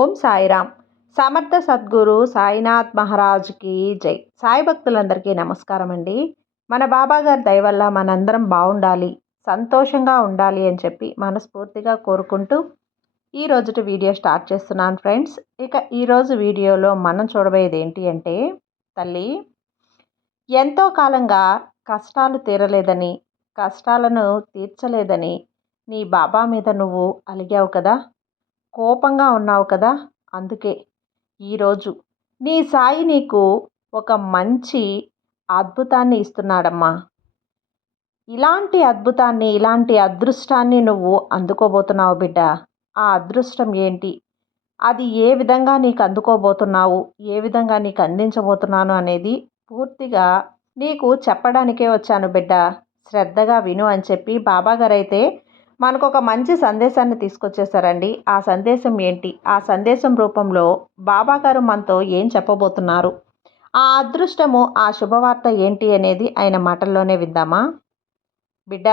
ఓం సాయిరామ్. సమర్థ సద్గురు సాయినాథ్ మహారాజ్కి జై. సాయి భక్తులందరికీ నమస్కారం అండి మన బాబా గారి మనందరం బాగుండాలి సంతోషంగా ఉండాలి అని చెప్పి మనస్ఫూర్తిగా కోరుకుంటూ ఈ రోజుటి వీడియో స్టార్ట్ చేస్తున్నాను ఫ్రెండ్స్. ఇక ఈరోజు వీడియోలో మనం చూడబోయేది ఏంటి అంటే తల్లి ఎంతో కాలంగా కష్టాలు తీరలేదని కష్టాలను తీర్చలేదని నీ బాబా మీద నువ్వు అలిగావు కదా? కోపంగా ఉన్నావు కదా? అందుకే. ఈరోజు నీ సాయి నీకు ఒక మంచి అద్భుతాన్ని ఇస్తున్నాడమ్మా. ఇలాంటి అద్భుతాన్ని ఇలాంటి అదృష్టాన్ని నువ్వు అందుకోబోతున్నావు బిడ్డ. ఆ అదృష్టం ఏంటి? అది ఏ విధంగా నీకు అందుకోబోతున్నావు? ఏ విధంగా నీకు అందించబోతున్నాను అనేది పూర్తిగా నీకు చెప్పడానికే వచ్చాను బిడ్డ. శ్రద్ధగా విను అని చెప్పి బాబాగారు అయితే మనకు ఒక మంచి సందేశాన్ని తీసుకొచ్చేసారండి ఆ సందేశం ఏంటి? ఆ సందేశం రూపంలో బాబా గారు మనతో ఏం చెప్పబోతున్నారు? ఆ అదృష్టము ఆ శుభవార్త ఏంటి అనేది ఆయన మాటల్లోనే విద్దామా బిడ్డ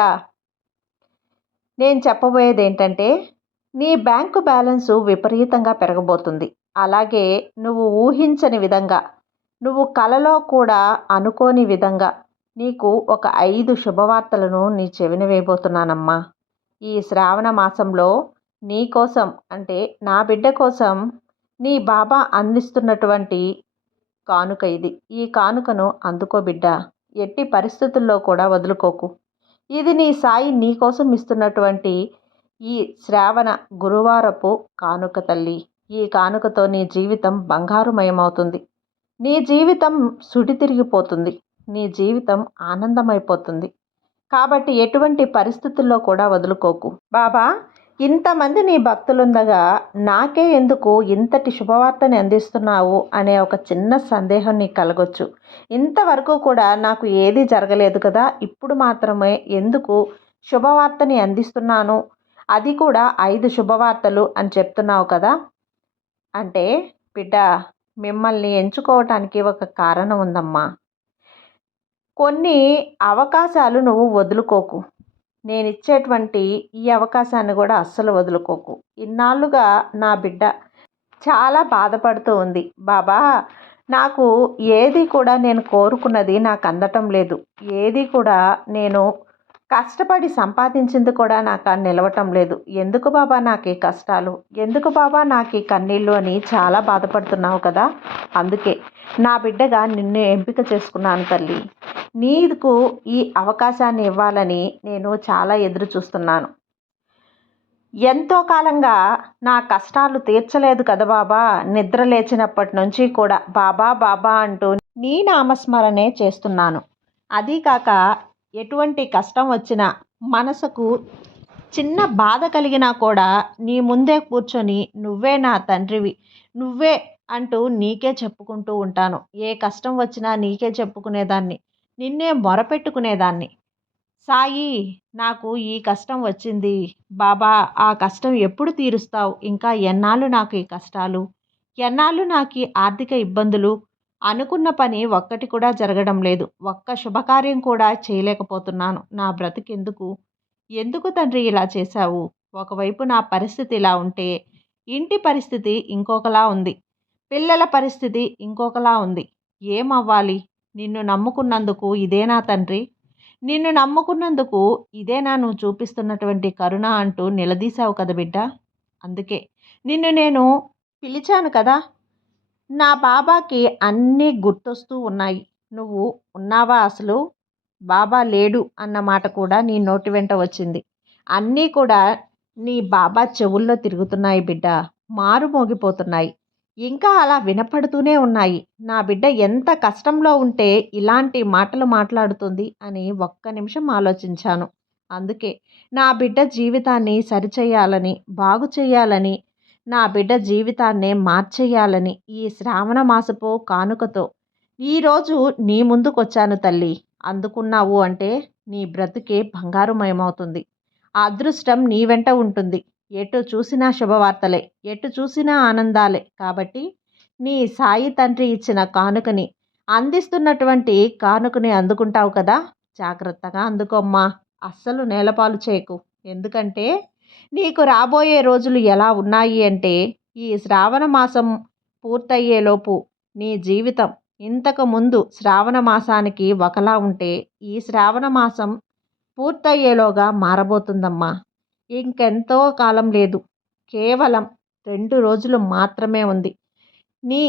నేను చెప్పబోయేది ఏంటంటే నీ బ్యాంకు బ్యాలెన్సు విపరీతంగా పెరగబోతుంది. అలాగే నువ్వు ఊహించని విధంగా నువ్వు కలలో కూడా అనుకోని విధంగా నీకు ఒక ఐదు శుభవార్తలను నీ చెవిన వేయబోతున్నానమ్మా. ఈ శ్రావణ మాసంలో నీ కోసం అంటే నా బిడ్డ కోసం నీ బాబా అందిస్తున్నటువంటి కానుక ఇది. ఈ కానుకను అందుకో బిడ్డ. ఎట్టి పరిస్థితుల్లో కూడా వదులుకోకు. ఇది నీ సాయి నీ కోసం ఇస్తున్నటువంటి ఈ శ్రావణ గురువారపు కానుక తల్లి. ఈ కానుకతో నీ జీవితం బంగారుమయమవుతుంది. నీ జీవితం సుడి తిరిగిపోతుంది నీ జీవితం ఆనందమైపోతుంది. కాబట్టి ఎటువంటి పరిస్థితుల్లో కూడా వదులుకోకు. బాబా ఇంతమంది నీ భక్తులుండగా నాకే ఎందుకు ఇంతటి శుభవార్తని అందిస్తున్నావు అనే ఒక చిన్న సందేహం నీకు కలగొచ్చు. ఇంతవరకు కూడా నాకు ఏది జరగలేదు కదా ఇప్పుడు మాత్రమే ఎందుకు శుభవార్తని అందిస్తున్నాను? అది కూడా ఐదు శుభవార్తలు అని చెప్తున్నావు కదా. అంటే బిడ్డ మిమ్మల్ని ఎంచుకోవటానికి ఒక కారణం ఉందమ్మా. కొన్ని అవకాశాలు నువ్వు వదులుకోకు. నేను ఇచ్చేటువంటి ఈ అవకాశాన్ని కూడా అస్సలు వదులుకోకు. ఇన్నాళ్ళుగా నా బిడ్డ చాలా బాధపడుతూ ఉంది. బాబా నాకు ఏది కూడా నేను కోరుకున్నది నాకు అందటం లేదు. ఏది కూడా నేను కష్టపడి సంపాదించింది కూడా నాకు నిలవటం లేదు. ఎందుకు బాబా నాకు ఈ కష్టాలు? ఎందుకు బాబా నాకు ఈ కన్నీళ్ళు అని చాలా బాధపడుతున్నావు కదా? అందుకే నా బిడ్డగా నిన్ను ఎంపిక చేసుకున్నాను తల్లి. నీకు ఈ అవకాశాన్ని ఇవ్వాలని నేను చాలా ఎదురు చూస్తున్నాను. ఎంతో కాలంగా నా కష్టాలు తీర్చలేదు కదా బాబా? నిద్ర లేచినప్పటి నుంచి కూడా బాబా బాబా అంటూ నీ నామస్మరణే చేస్తున్నాను. అదీ కాక ఎటువంటి కష్టం వచ్చినా మనసుకు చిన్న బాధ కలిగినా కూడా నీ ముందే కూర్చొని నువ్వే నా తండ్రివి నువ్వే అంటూ నీకే చెప్పుకుంటూ ఉంటాను. ఏ కష్టం వచ్చినా నీకే చెప్పుకునేదాన్ని నిన్నే మొరపెట్టుకునేదాన్ని. సాయి నాకు ఈ కష్టం వచ్చింది. బాబా ఆ కష్టం ఎప్పుడు తీరుస్తావు? ఇంకా ఎన్నాళ్ళు నాకు ఈ కష్టాలు? ఎన్నాళ్ళు నాకు ఆర్థిక ఇబ్బందులు? అనుకున్న పని ఒక్కటి కూడా జరగడం లేదు. ఒక్క శుభకార్యం కూడా చేయలేకపోతున్నాను. నా బ్రతికెందుకు? ఎందుకు తండ్రి ఇలా చేశావు? ఒకవైపు నా పరిస్థితి ఇలా ఉంటే ఇంటి పరిస్థితి ఇంకొకలా ఉంది. పిల్లల పరిస్థితి ఇంకొకలా ఉంది. ఏమవ్వాలి? నిన్ను నమ్ముకున్నందుకు ఇదేనా తండ్రి? నిన్ను నమ్ముకున్నందుకు ఇదేనా నువ్వు చూపిస్తున్నటువంటి కరుణ అంటూ నిలదీశావు కదా బిడ్డ? అందుకే. నిన్ను నేను పిలిచాను కదా? నా బాబాకి అన్నీ గుర్తొస్తూ ఉన్నాయి. నువ్వు ఉన్నావా అసలు? బాబా లేడు అన్న మాట కూడా నీ నోటి వెంట వచ్చింది. అన్నీ కూడా నీ బాబా చెవుల్లో తిరుగుతున్నాయి బిడ్డ. మారు మోగిపోతున్నాయి. ఇంకా అలా వినపడుతూనే ఉన్నాయి. నా బిడ్డ ఎంత కష్టంలో ఉంటే ఇలాంటి మాటలు మాట్లాడుతుంది అని ఒక్క నిమిషం ఆలోచించాను. అందుకే నా బిడ్డ జీవితాన్ని సరిచేయాలని బాగు చేయాలని నా బిడ్డ జీవితాన్నే మార్చేయాలని ఈ శ్రావణ మాసపు కానుకతో ఈరోజు నీ ముందుకొచ్చాను తల్లి. అందుకున్నావు అంటే నీ బ్రతుకే బంగారుమయమవుతుంది. ఆ అదృష్టం నీ వెంట ఉంటుంది. ఎటు చూసినా శుభవార్తలే ఎటు చూసినా ఆనందాలే. కాబట్టి నీ సాయి తండ్రి ఇచ్చిన కానుకని అందిస్తున్నటువంటి కానుకని అందుకుంటావు కదా? జాగ్రత్తగా అందుకోమ్మా. అస్సలు నేలపాలు చేయకు. ఎందుకంటే నీకు రాబోయే రోజులు ఎలా ఉన్నాయి అంటే ఈ శ్రావణ మాసం పూర్తయ్యేలోపు నీ జీవితం ఇంతకు ముందు శ్రావణ మాసానికి ఒకలా ఉంటే ఈ శ్రావణ మాసం పూర్తయ్యేలోగా మారబోతుందమ్మా. ఇంకెంతో కాలం లేదు. కేవలం రెండు రోజులు మాత్రమే ఉంది. నీ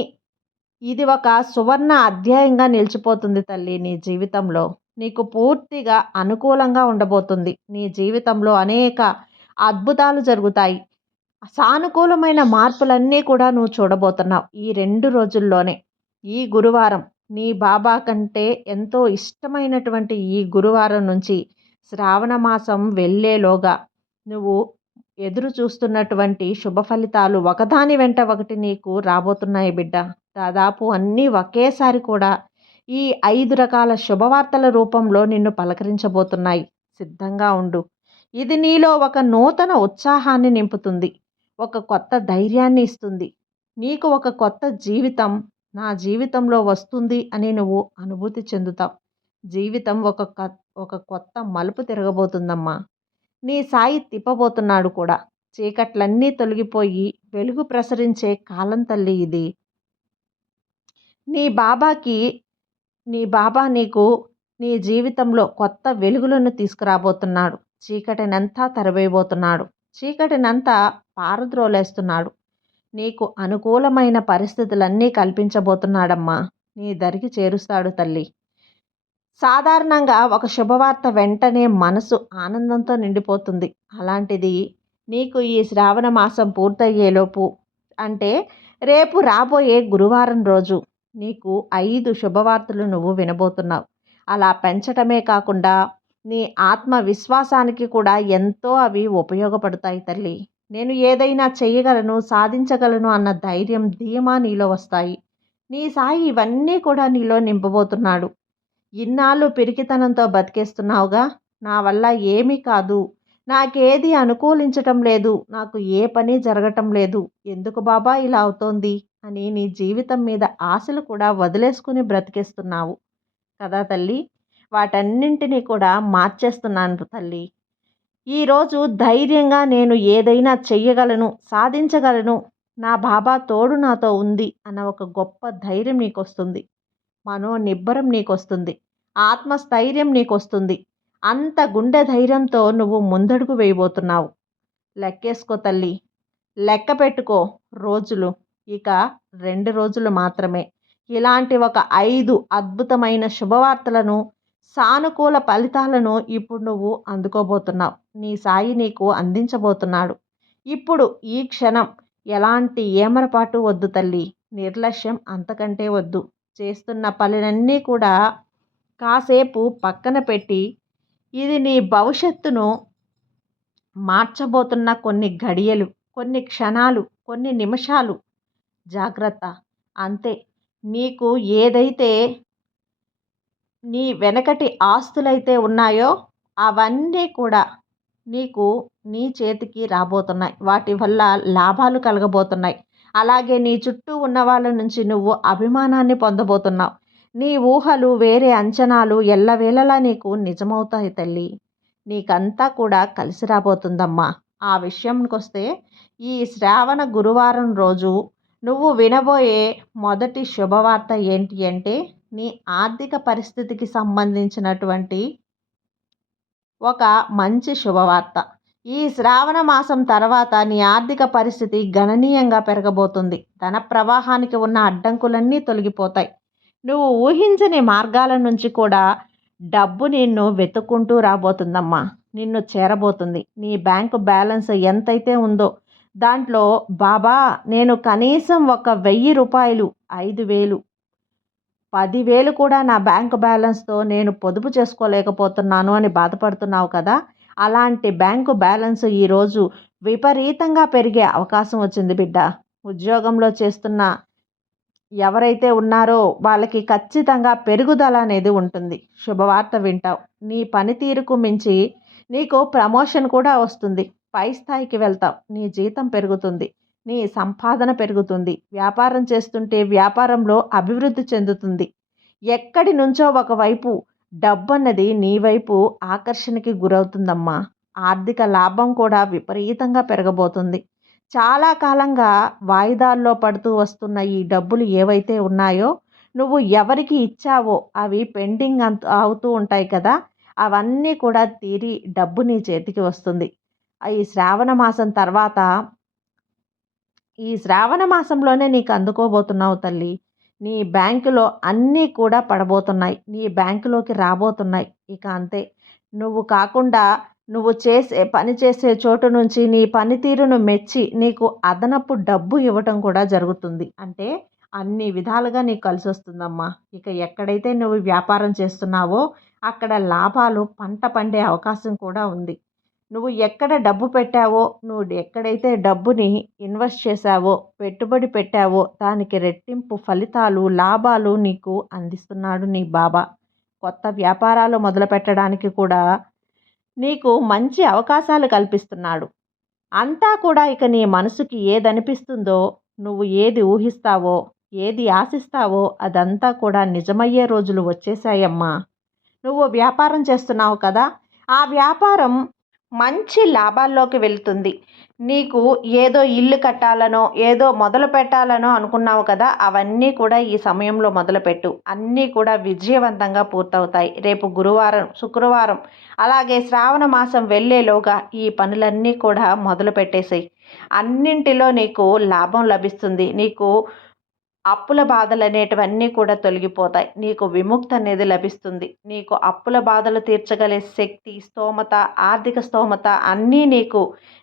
ఇది ఒక సువర్ణ అధ్యాయంగా నిలిచిపోతుంది తల్లి నీ జీవితంలో. నీకు పూర్తిగా అనుకూలంగా ఉండబోతుంది. నీ జీవితంలో అనేక అద్భుతాలు జరుగుతాయి. సానుకూలమైన మార్పులన్నీ కూడా నువ్వు చూడబోతున్నావు ఈ రెండు రోజుల్లోనే. ఈ గురువారం నీ బాబా కంటే ఎంతో ఇష్టమైనటువంటి ఈ గురువారం నుంచి శ్రావణ మాసం వెళ్ళేలోగా నువ్వు ఎదురు చూస్తున్నటువంటి శుభ ఫలితాలు ఒకదాని వెంట ఒకటి నీకు రాబోతున్నాయి బిడ్డ. దాదాపు అన్నీ ఒకేసారి కూడా ఈ ఐదు రకాల శుభవార్తల రూపంలో నిన్ను పలకరించబోతున్నాయి. సిద్ధంగా ఉండు. ఇది నీలో ఒక నూతన ఉత్సాహాన్ని నింపుతుంది. ఒక కొత్త ధైర్యాన్ని ఇస్తుంది. నీకు ఒక కొత్త జీవితం నా జీవితంలో వస్తుంది అని నువ్వు అనుభూతి చెందుతావు. జీవితం ఒక ఒక కొత్త మలుపు తిరగబోతుందమ్మా. నీ సాయి తిప్పబోతున్నాడు కూడా. చీకట్లన్నీ తొలగిపోయి వెలుగు ప్రసరించే కాలం తల్లి ఇది. నీ బాబాకి నీ బాబా నీకు నీ జీవితంలో కొత్త వెలుగులను తీసుకురాబోతున్నాడు. చీకటినంతా తరవేయబోతున్నాడు. చీకటినంతా పారద్రోలేస్తున్నాడు. నీకు అనుకూలమైన పరిస్థితులన్నీ కల్పించబోతున్నాడమ్మా. నీ దరికి చేరుస్తాడు తల్లి. సాధారణంగా ఒక శుభవార్త వెంటనే మనసు ఆనందంతో నిండిపోతుంది. అలాంటిది నీకు ఈ శ్రావణ మాసం పూర్తయ్యేలోపు అంటే రేపు రాబోయే గురువారం రోజు నీకు ఐదు శుభవార్తలు నువ్వు వినబోతున్నావు. అలా పెంచటమే కాకుండా నీ ఆత్మవిశ్వాసానికి కూడా ఎంతో అవి ఉపయోగపడతాయి తల్లి. నేను ఏదైనా చేయగలను సాధించగలను అన్న ధైర్యం ధీమా నీలో వస్తాయి. నీ సాయి ఇవన్నీ కూడా నీలో నింపబోతున్నాడు. ఇన్నాళ్ళు పిరికితనంతో బతికేస్తున్నావుగా? నా వల్ల ఏమీ కాదు. నాకేది అనుకూలించటం లేదు. నాకు ఏ పని జరగటం లేదు. ఎందుకు బాబా ఇలా అవుతోంది? అని నీ జీవితం మీద ఆశలు కూడా వదిలేసుకుని బ్రతికేస్తున్నావు. కదా తల్లి? వాటన్నింటినీ కూడా మార్చేస్తున్నాను తల్లి. ఈరోజు ధైర్యంగా నేను ఏదైనా చెయ్యగలను సాధించగలను నా బాబా తోడు నాతో ఉంది అన్న ఒక గొప్ప ధైర్యం నీకు వస్తుంది మనో నిబ్బరం నీకు వస్తుంది ఆత్మస్థైర్యం నీకు వస్తుంది అంత గుండె ధైర్యంతో నువ్వు ముందడుగు వేయబోతున్నావు. లెక్కేసుకో తల్లి. లెక్క పెట్టుకో రోజులు. ఇక రెండు రోజులు మాత్రమే. ఇలాంటి ఒక ఐదు అద్భుతమైన శుభవార్తలను సానుకూల ఫలితాలను ఇప్పుడు నువ్వు అందుకోబోతున్నావు. నీ సాయి నీకు అందించబోతున్నాడు. ఇప్పుడు ఈ క్షణం ఎలాంటి ఏమరపాటు వద్దు తల్లి. నిర్లక్ష్యం అంతకంటే వద్దు. చేస్తున్న పనులన్నీ కూడా కాసేపు పక్కన పెట్టి ఇది నీ భవిష్యత్తును మార్చబోతున్న కొన్ని గడియలు కొన్ని క్షణాలు కొన్ని నిమిషాలు. జాగ్రత్త. అంతే. నీకు ఏదైతే నీ వెనకటి ఆస్తులైతే ఉన్నాయో అవన్నీ కూడా నీకు నీ చేతికి రాబోతున్నాయి. వాటి వల్ల లాభాలు కలగబోతున్నాయి. అలాగే నీ చుట్టూ ఉన్న వాళ్ళ నుంచి నువ్వు అభిమానాన్ని పొందబోతున్నావు. నీ ఊహలు వేరే అంచనాలు ఎల్లవేళలా నీకు నిజమవుతాయి తల్లి. నీకంతా కూడా కలిసి రాబోతుందమ్మా. ఆ విషయంకొస్తే ఈ శ్రావణ గురువారం రోజు నువ్వు వినబోయే మొదటి శుభవార్త ఏంటి అంటే నీ ఆర్థిక పరిస్థితికి సంబంధించినటువంటి ఒక మంచి శుభవార్త. ఈ శ్రావణ మాసం తర్వాత నీ ఆర్థిక పరిస్థితి గణనీయంగా పెరగబోతుంది. ధన ప్రవాహానికి ఉన్న అడ్డంకులన్నీ తొలగిపోతాయి. నువ్వు ఊహించని మార్గాల నుంచి కూడా డబ్బు నిన్ను వెతుక్కుంటూ రాబోతుందమ్మా. నిన్ను చేరబోతుంది. నీ బ్యాంకు బ్యాలెన్స్ ఎంతైతే ఉందో దాంట్లో బాబా నేను కనీసం ఒక వెయ్యి రూపాయలు ఐదు వేలు పదివేలు కూడా నా బ్యాంకు బ్యాలెన్స్తో నేను పొదుపు చేసుకోలేకపోతున్నాను అని బాధపడుతున్నావు కదా? అలాంటి బ్యాంకు బ్యాలెన్స్ ఈరోజు విపరీతంగా పెరిగే అవకాశం వచ్చింది బిడ్డ. ఉద్యోగంలో చేస్తున్న ఎవరైతే ఉన్నారో వాళ్ళకి ఖచ్చితంగా పెరుగుదల అనేది ఉంటుంది. శుభవార్త వింటావు. నీ పనితీరుకు మించి నీకు ప్రమోషన్ కూడా వస్తుంది. పై స్థాయికి వెళ్తావు. నీ జీతం పెరుగుతుంది. నీ సంపాదన పెరుగుతుంది. వ్యాపారం చేస్తుంటే వ్యాపారంలో అభివృద్ధి చెందుతుంది. ఎక్కడి నుంచో ఒకవైపు డబ్బు అన్నది నీ వైపు ఆకర్షణకి గురవుతుందమ్మా. ఆర్థిక లాభం కూడా విపరీతంగా పెరగబోతుంది. చాలా కాలంగా వాయిదాల్లో పడుతూ వస్తున్న ఈ డబ్బులు ఏవైతే ఉన్నాయో నువ్వు ఎవరికి ఇచ్చావో అవి పెండింగ్ అంత అవుతూ ఉంటాయి కదా అవన్నీ కూడా తీరి డబ్బు నీ చేతికి వస్తుంది. ఈ శ్రావణ మాసం తర్వాత ఈ శ్రావణ మాసంలోనే నీకు అందుకోబోతున్నావు తల్లి. నీ బ్యాంకులో అన్నీ కూడా పడబోతున్నాయి. నీ బ్యాంకులోకి రాబోతున్నాయి. ఇక అంతే. నువ్వు కాకుండా నువ్వు చేసే పని చేసే చోటు నుంచి నీ పనితీరును మెచ్చి నీకు అదనపు డబ్బు ఇవ్వటం కూడా జరుగుతుంది. అంటే అన్ని విధాలుగా నీకు కలిసి వస్తుందమ్మా ఇక ఎక్కడైతే నువ్వు వ్యాపారం చేస్తున్నావో అక్కడ లాభాలు పంట పండే అవకాశం కూడా ఉంది. నువ్వు ఎక్కడ డబ్బు పెట్టావో నువ్వు ఎక్కడైతే డబ్బుని ఇన్వెస్ట్ చేశావో పెట్టుబడి పెట్టావో దానికి రెట్టింపు ఫలితాలు లాభాలు నీకు అందిస్తున్నాడు నీ బాబా. కొత్త వ్యాపారాలు మొదలు పెట్టడానికి కూడా నీకు మంచి అవకాశాలు కల్పిస్తున్నాడు. అంతా కూడా ఇక నీ మనసుకి ఏదనిపిస్తుందో నువ్వు ఏది ఊహిస్తావో ఏది ఆశిస్తావో అదంతా కూడా నిజమయ్యే రోజులు వచ్చేసాయమ్మా నువ్వు వ్యాపారం చేస్తున్నావు కదా ఆ వ్యాపారం మంచి లాభాల్లోకి వెళ్తుంది. నీకు ఏదో ఇల్లు కట్టాలనో ఏదో మొదలు పెట్టాలనో అనుకున్నావు కదా అవన్నీ కూడా ఈ సమయంలో మొదలుపెట్టు అన్నీ కూడా విజయవంతంగా పూర్తవుతాయి. రేపు గురువారం శుక్రవారం అలాగే శ్రావణ మాసం వెళ్ళేలోగా ఈ పనులన్నీ కూడా మొదలు పెట్టేసాయి. అన్నింటిలో నీకు లాభం లభిస్తుంది. నీకు అప్పుల బాధలు అనేటివన్నీ కూడా తొలగిపోతాయి. నీకు విముక్తి అనేది లభిస్తుంది. నీకు అప్పుల బాధలు తీర్చగలే శక్తి స్తోమత ఆర్థిక స్తోమత అన్నీ నీకు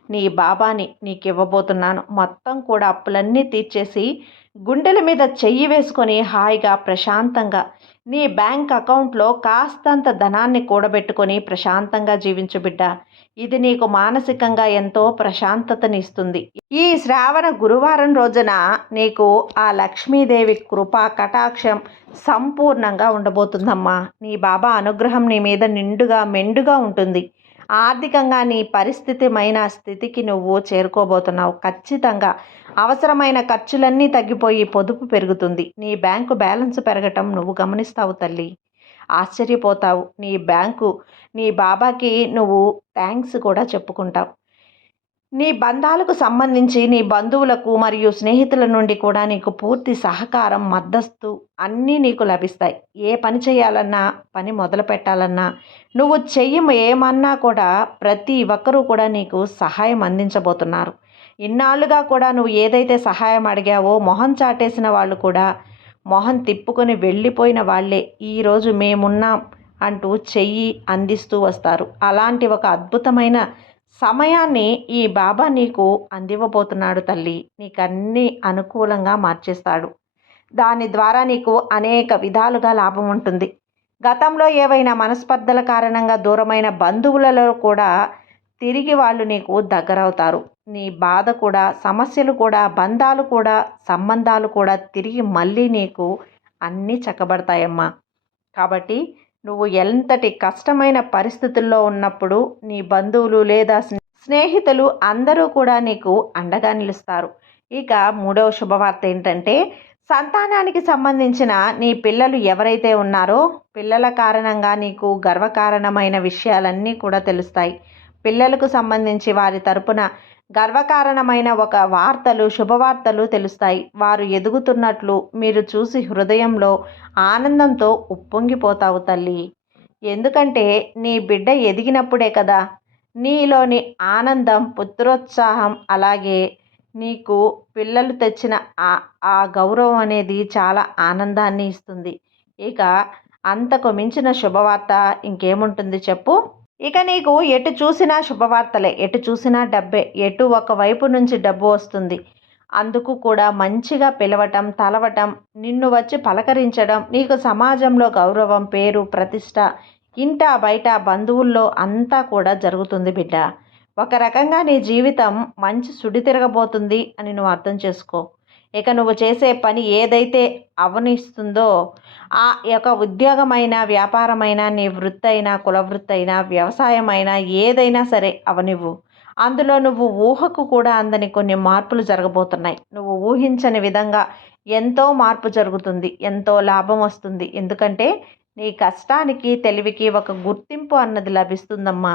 నీ బాబాని నీకు ఇవ్వబోతున్నాను. మొత్తం కూడా అప్పులన్నీ తీర్చేసి గుండెల మీద చెయ్యి వేసుకొని హాయిగా ప్రశాంతంగా నీ బ్యాంక్ అకౌంట్లో కాస్తంత ధనాన్ని కూడబెట్టుకొని ప్రశాంతంగా జీవించు బిడ్డ. ఇది నీకు మానసికంగా ఎంతో ప్రశాంతతని ఇస్తుంది ఈ శ్రావణ గురువారం రోజున నీకు ఆ లక్ష్మీదేవి కృప కటాక్షం సంపూర్ణంగా ఉండబోతుందమ్మా. నీ బాబా అనుగ్రహం నీ మీద నిండుగా మెండుగా ఉంటుంది. ఆర్థికంగా నీ పరిస్థితిమైన స్థితికి నువ్వు చేరుకోబోతున్నావు. ఖచ్చితంగా అవసరమైన ఖర్చులన్నీ తగ్గిపోయి పొదుపు పెరుగుతుంది. నీ బ్యాంకు బ్యాలెన్స్ పెరగటం నువ్వు గమనిస్తావు తల్లి. ఆశ్చర్యపోతావు. నీ బ్యాంకు నీ బాబాకి నువ్వు థ్యాంక్స్ కూడా చెప్పుకుంటావు. నీ బంధాలకు సంబంధించి నీ బంధువులకు మరియు స్నేహితుల నుండి కూడా నీకు పూర్తి సహకారం మద్దస్తు అన్నీ నీకు లభిస్తాయి. ఏ పని చేయాలన్నా పని మొదలు పెట్టాలన్నా నువ్వు చెయ్యి ఏమన్నా కూడా ప్రతి ఒక్కరూ కూడా నీకు సహాయం అందించబోతున్నారు. ఇన్నాళ్ళుగా కూడా నువ్వు ఏదైతే సహాయం అడిగావో మొహం చాటేసిన వాళ్ళు కూడా మొహం తిప్పుకొని వెళ్ళిపోయిన వాళ్ళే ఈరోజు మేమున్నాం అంటూ చెయ్యి అందిస్తూ వస్తారు. అలాంటి ఒక అద్భుతమైన సమయాన్ని ఈ బాబా నీకు అందివ్వబోతున్నాడు తల్లి. నీకు అన్నీ అనుకూలంగా మార్చేస్తాడు. దాని ద్వారా నీకు అనేక విధాలుగా లాభం ఉంటుంది. గతంలో ఏవైనా మనస్పర్ధల కారణంగా దూరమైన బంధువులలో కూడా తిరిగి వాళ్ళు నీకు దగ్గరవుతారు. నీ బాధ కూడా సమస్యలు కూడా బంధాలు కూడా సంబంధాలు కూడా తిరిగి మళ్ళీ నీకు అన్నీ చక్కబడతాయమ్మా. కాబట్టి నువ్వు ఎంతటి కష్టమైన పరిస్థితుల్లో ఉన్నప్పుడు నీ బంధువులు లేదా స్నేహితులు అందరూ కూడా నీకు అండగా నిలుస్తారు. ఇక మూడవ శుభవార్త ఏంటంటే సంతానానికి సంబంధించిన నీ పిల్లలు ఎవరైతే ఉన్నారో పిల్లల కారణంగా నీకు గర్వకారణమైన విషయాలన్నీ కూడా తెలుస్తాయి. పిల్లలకు సంబంధించి వారి తరపున గర్వకారణమైన ఒక వార్తలు శుభవార్తలు తెలుస్తాయి. వారు ఎదుగుతున్నట్లు మీరు చూసి హృదయంలో ఆనందంతో ఉప్పొంగిపోతావు తల్లి. ఎందుకంటే నీ బిడ్డ ఎదిగినప్పుడే కదా. నీలోని ఆనందం పుత్రోత్సాహం అలాగే నీకు పిల్లలు తెచ్చిన ఆ ఆ గౌరవం అనేది చాలా ఆనందాన్ని ఇస్తుంది. ఇక అంతకు మించిన శుభవార్త ఇంకేముంటుంది చెప్పు? ఇక నీకు ఎటు చూసినా శుభవార్తలే ఎటు చూసినా డబ్బే ఎటు ఒకవైపు నుంచి డబ్బు వస్తుంది. అందుకు కూడా మంచిగా పిలవటం తలవటం నిన్ను వచ్చి పలకరించడం నీకు సమాజంలో గౌరవం పేరు ప్రతిష్ట ఇంట బయట బంధువుల్లో అంతా కూడా జరుగుతుంది బిడ్డ. ఒక రకంగా నీ జీవితం మంచి సుడి తిరగబోతుంది అని నువ్వు అర్థం చేసుకో. ఇక నువ్వు చేసే పని ఏదైతే అవనిస్తుందో ఆ యొక్క ఉద్యోగమైన వ్యాపారమైన నీ వృత్తి అయినా కుల వృత్తి అయినా వ్యవసాయమైనా ఏదైనా సరే అవనివ్వు. అందులో నువ్వు ఊహకు కూడా అందని కొన్ని మార్పులు జరగబోతున్నాయి. నువ్వు ఊహించని విధంగా ఎంతో మార్పు జరుగుతుంది ఎంతో లాభం వస్తుంది. ఎందుకంటే నీ కష్టానికి తెలివికి ఒక గుర్తింపు అన్నది లభిస్తుందమ్మా.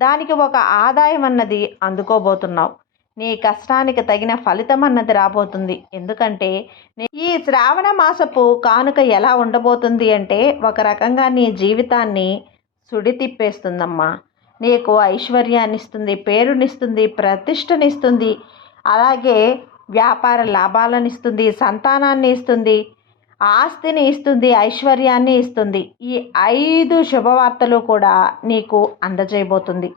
దానికి ఒక ఆదాయం అన్నది అందుకోబోతున్నావు. నీ కష్టానికి తగిన ఫలితం అన్నది రాబోతుంది. ఎందుకంటే ఈ శ్రావణ మాసపు కానుక ఎలా ఉండబోతుంది అంటే ఒక రకంగా నీ జీవితాన్ని సుడితిప్పేస్తుందమ్మా. నీకు ఐశ్వర్యాన్ని ఇస్తుంది పేరునిస్తుంది ప్రతిష్టనిస్తుంది. అలాగే వ్యాపార లాభాలను ఇస్తుంది సంతానాన్ని ఇస్తుంది ఆస్తిని ఇస్తుంది ఐశ్వర్యాన్ని ఇస్తుంది. ఈ ఐదు శుభవార్తలు కూడా నీకు అందజేయబోతుంది.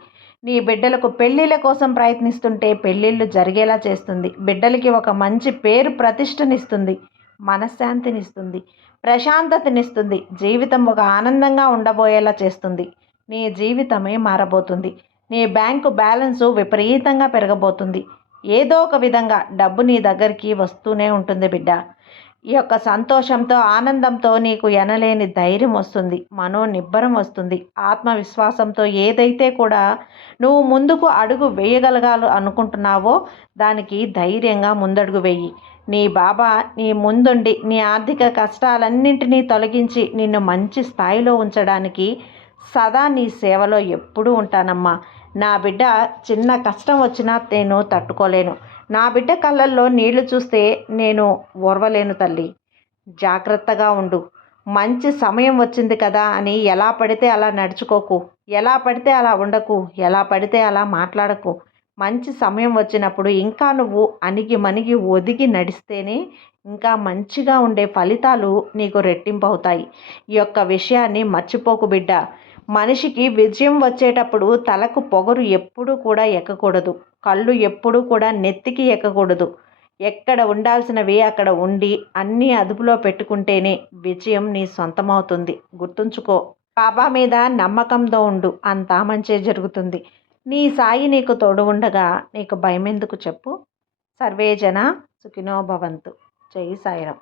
నీ బిడ్డలకు పెళ్ళిళ్ళ కోసం ప్రయత్నిస్తుంటే పెళ్ళిళ్ళు జరిగేలా చేస్తుంది. బిడ్డలకి ఒక మంచి పేరు ప్రతిష్టనిస్తుంది. మనశ్శాంతినిస్తుంది. ప్రశాంతతనిస్తుంది. జీవితం ఒక ఆనందంగా ఉండబోయేలా చేస్తుంది. నీ జీవితమే మారబోతుంది. నీ బ్యాంకు బ్యాలెన్సు విపరీతంగా పెరగబోతుంది. ఏదో ఒక విధంగా డబ్బు నీ దగ్గరికి వస్తూనే ఉంటుంది బిడ్డ. ఈ యొక్క సంతోషంతో ఆనందంతో నీకు ఎనలేని ధైర్యం వస్తుంది మనో నిబ్బరం వస్తుంది. ఆత్మవిశ్వాసంతో ఏదైతే కూడా నువ్వు ముందుకు అడుగు వేయగలగాలి అనుకుంటున్నావో దానికి ధైర్యంగా ముందడుగు వేయి. నీ బాబా నీ ముందుండి నీ ఆర్థిక కష్టాలన్నింటినీ తొలగించి నిన్ను మంచి స్థాయిలో ఉంచడానికి సదా నీ సేవలో ఎప్పుడూ ఉంటానమ్మా. నా బిడ్డ చిన్న కష్టం వచ్చినా నేను తట్టుకోలేను. నా బిడ్డ కళ్ళల్లో నీళ్ళు చూస్తే నేను ఓర్వలేను తల్లి. జాగ్రత్తగా ఉండు. మంచి సమయం వచ్చింది కదా అని ఎలా పడితే అలా నడుచుకోకు. ఎలా పడితే అలా ఉండకు. ఎలా పడితే అలా మాట్లాడకు. మంచి సమయం వచ్చినప్పుడు ఇంకా నువ్వు అణిగి మణిగి ఒదిగి నడిస్తేనే ఇంకా మంచిగా ఉండే ఫలితాలు నీకు రెట్టింపు అవుతాయి ఈ యొక్క విషయాన్ని మర్చిపోకు బిడ్డ. మనిషికి విజయం వచ్చేటప్పుడు తలకు పొగరు ఎప్పుడూ కూడా ఎక్కకూడదు. కళ్ళు ఎప్పుడూ కూడా నెత్తికి ఎక్కకూడదు. ఎక్కడ ఉండాల్సినవి అక్కడ ఉండి అన్నీ అదుపులో పెట్టుకుంటేనే విజయం నీ సొంతమవుతుంది. గుర్తుంచుకో బాబా మీద నమ్మకంతో ఉండు అంతా మంచే జరుగుతుంది. నీ సాయి నీకు తోడు ఉండగా నీకు భయం ఎందుకు చెప్పు? సర్వే జన జై సాయిరామ్.